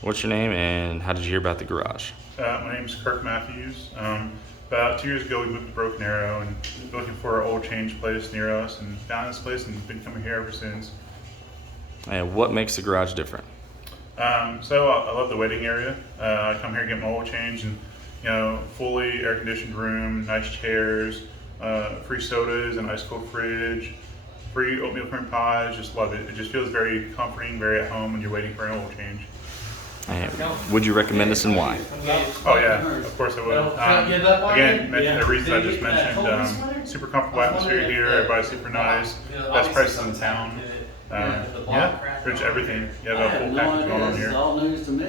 What's your name and how did you hear about the garage? My name's Kirk Matthews. About 2 years ago, we moved to Broken Arrow and been looking for an oil change place near us and found this place and been coming here ever since. And what makes the garage different? So I love the waiting area. I come here, get my oil change, and fully air conditioned room, nice chairs, free sodas, an ice cold fridge, free oatmeal cream pies. Just love it. It just feels very comforting, very at home when you're waiting for an oil change. And would you recommend us and why? Oh yeah, of course I would. Again, mention the reasons I just mentioned. Super comfortable atmosphere here. Everybody's super nice. Best prices in town. Yeah, pretty much everything. You have a full package going on here. All news to me.